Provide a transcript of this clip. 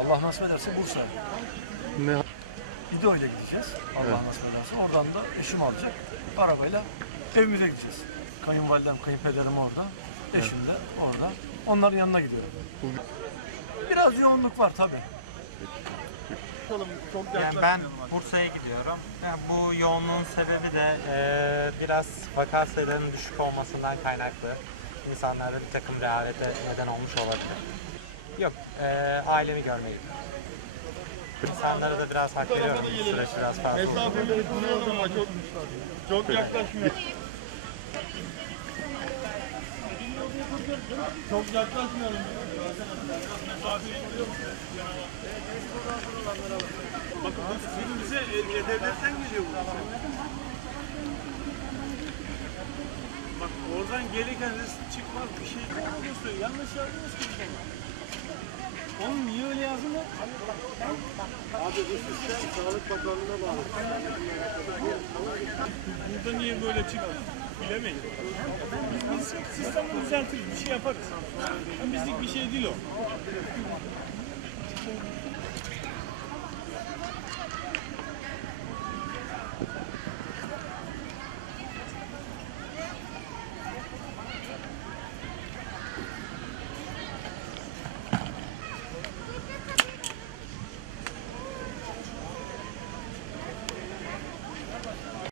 Allah nasip ederse Bursa'ya. Ne? İdo ile gideceğiz. Allah Evet. nasip ederse. Oradan da eşim alacak. Arabayla evimize gideceğiz. Kayınvalidem, kayınpederim orada. Eşim de orada. Onların yanına gidiyorum. Biraz yoğunluk var tabii. Yani ben Bursa'ya gidiyorum. Yani bu yoğunluğun sebebi de eee, biraz vaka sayılarının düşük olmasından kaynaklı. İnsanlarda bir takım rehavete neden olmuş olabilir. Yok, eee, ailemi görmeye gidiyorum. İnsanlara da biraz hak veriyorum. Süreç biraz fazla uzun. Mesafeleri duruyoruz ama çok çok yaklaşmıyor. Çok yaklaşmıyorum. Bakın bu bize devletten geliyor bu. Bak oradan gelirken çıkmaz bir şey. Yanlış yazdınız ki. Oğlum niye öyle yazdın? Abi bu sistem Sağlık Bakanlığı'na bağlı. Burada niye böyle çıktı? Bilemeyiz. Biz, biz sistemi düzeltiriz, bir şey yaparız. Yani bizlik bir şey değil o.